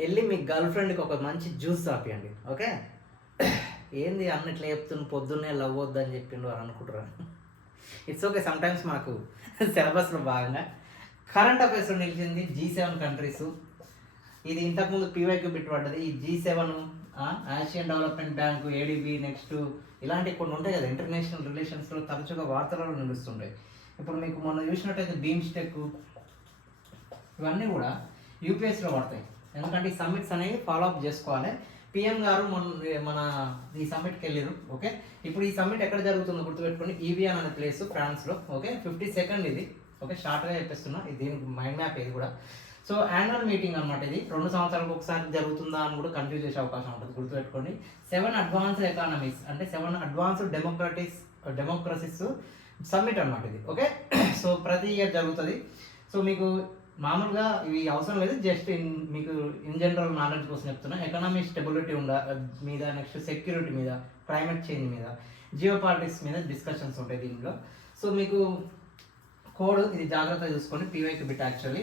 వెళ్ళి మీ గర్ల్ ఫ్రెండ్కి ఒక మంచి జ్యూస్ తాపియండి. ఓకే, ఏంది అన్న ఇట్లా చెప్తున్న పొద్దున్నే లవ్ వద్దని చెప్పిండు అని అనుకుంటారా? It's okay. సమ్టైమ్స్ మాకు సిలబస్లో భాగంగా కరెంట్ అఫైర్స్లో నిలిచింది G7 కంట్రీస్. ఇది ఇంతకుముందు పీవైక్యూ బిట్ పడ్డది. ఈ G7 Asian development bank, ADB, next ఇలాంటివి కొన్ని ఉంటాయి కదా, ఇంటర్నేషనల్ రిలేషన్స్లో తరచుగా వార్తలలో నిలుస్తుంటాయి. ఇప్పుడు మీకు మొన్న చూసినట్టయితే బీమ్స్టెక్ ఇవన్నీ కూడా యూపీఎస్లో పడతాయి. ఎందుకంటే ఈ సమ్మిట్స్ అనేవి ఫాలోఅప్ చేసుకోవాలి. PM గారు మన ఈ సమ్మిట్కి వెళ్ళారు. ఓకే, ఇప్పుడు ఈ సమ్మిట్ ఎక్కడ జరుగుతుందో గుర్తుపెట్టుకోండి. ఈవియాన్ అనే ప్లేస్ ఫ్రాన్స్లో. ఓకే, 52nd ఇది. ఓకే, షార్ట్గా చెప్పేస్తున్నా, ఇది దీనికి మైండ్ మ్యాప్ ఇది కూడా. సో యాన్యువల్ మీటింగ్ అనమాట ఇది. 2 సంవత్సరాలకు ఒకసారి జరుగుతుందా అని కూడా కన్ఫ్యూజ్ చేసే అవకాశం ఉంటుంది, గుర్తుపెట్టుకోండి. 7 అడ్వాన్స్డ్ ఎకానమీస్ అంటే 7 అడ్వాన్స్డ్ డెమోక్రసీస్ సమ్మిట్ అనమాట ఇది. ఓకే, సో ప్రతి ఇయర్ జరుగుతుంది. సో మీకు మామూలుగా ఇవి అవసరం లేదు, జస్ట్ మీకు ఇన్ జనరల్ నాలెడ్జ్ కోసం చెప్తున్నా. ఎకనామీ స్టెబిలిటీ మీద, నెక్స్ట్ సెక్యూరిటీ మీద, క్లైమేట్ చేంజ్ మీద, జియో పాలిటిక్స్ మీద డిస్కషన్స్ ఉంటాయి దీనిలో. సో మీకు కోడ్ ఇది జాగ్రత్తగా చూసుకోండి. పీవైకి బిట్ యాక్చువల్లీ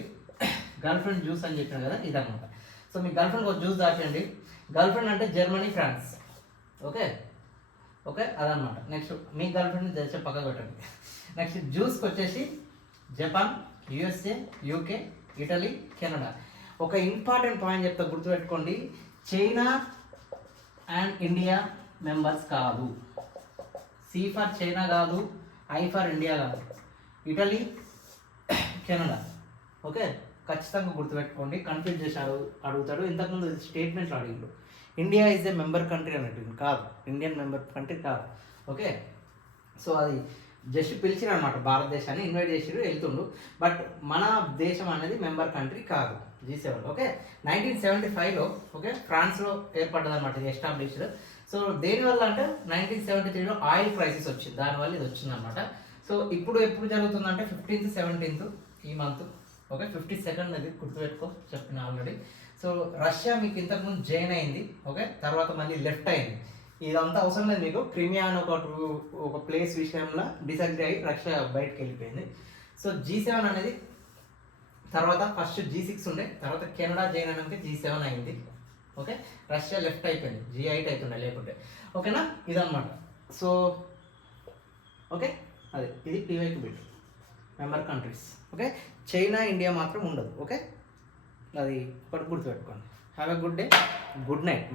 గర్ల్ ఫ్రెండ్ జ్యూస్ అని చెప్పాను కదా, ఇదన్నమాట. సో మీ గర్ల్ ఫ్రెండ్ ఒక జ్యూస్ దాచండి. గర్ల్ ఫ్రెండ్ అంటే జర్మనీ, ఫ్రాన్స్. ఓకే ఓకే, అదనమాట. నెక్స్ట్ మీ గర్ల్ ఫ్రెండ్ తెలిసే పక్కకు పెట్టండి. నెక్స్ట్ జ్యూస్కి వచ్చేసి Japan, USA, UK, Italy, Canada. ఒక ఇంపార్టెంట్ పాయింట్ చెప్తా, గుర్తుపెట్టుకోండి. చైనా అండ్ ఇండియా మెంబర్స్ కాదు. C ఫర్ చైనా కాదు, I ఫర్ ఇండియా కాదు. Italy, Canada. ఓకే, ఖచ్చితంగా గుర్తుపెట్టుకోండి. కన్ఫ్యూజ్ చేసి అడుగుతాడు. ఇంతకుముందు స్టేట్మెంట్లో అడిగిండు. India is a member country అన్నట్టు కాదు, ఇండియన్ మెంబర్ కంట్రీ కాదు. ఓకే, సో అది జస్ట్ పిలిచిరు అనమాట, భారతదేశాన్ని ఇన్వైట్ చేసిరు, వెళ్తుండు. బట్ మన దేశం అనేది మెంబర్ కంట్రీ కాదు G7. ఓకే, 1975లో ఓకే ఫ్రాన్స్లో ఏర్పడ్డది అనమాట, ఇది ఎస్టాబ్లిష్డ్. సో దేనివల్ల అంటే 1973లో ఆయిల్ క్రైసిస్ వచ్చింది, దానివల్ల ఇది వచ్చిందనమాట. సో ఇప్పుడు ఎప్పుడు జరుగుతుందంటే 15th, 17th ఈ మంత్. ఓకే, 52nd అది గుర్తుపెట్టుకో, చెప్పిన ఆల్రెడీ. సో రష్యా మీకు ఇంతకుముందు జాయిన్ అయింది. ఓకే, తర్వాత మళ్ళీ లెఫ్ట్ అయింది. ఇదంతా అవసరం లేదు మీకు. క్రిమియా అని ఒక ప్లేస్ విషయంలో డిసగ్రీ అయ్యి రష్యా బయటకు వెళ్ళిపోయింది. సో G7 అనేది తర్వాత ఫస్ట్ G6 ఉండే, తర్వాత కెనడా జాయిన్ అయినాక G7 అయింది. ఓకే, రష్యా లెఫ్ట్ అయిపోయింది, G8 అవుతుండే లేకుంటే. ఓకేనా, ఇదన్నమాట. సో ఓకే, అది ఇది పీవైకి బిట్ member countries. Okay, China, India మాత్రం ఉండదు. ఓకే, అది ఒకటి గుర్తుపెట్టుకోండి. Have a good day, good night.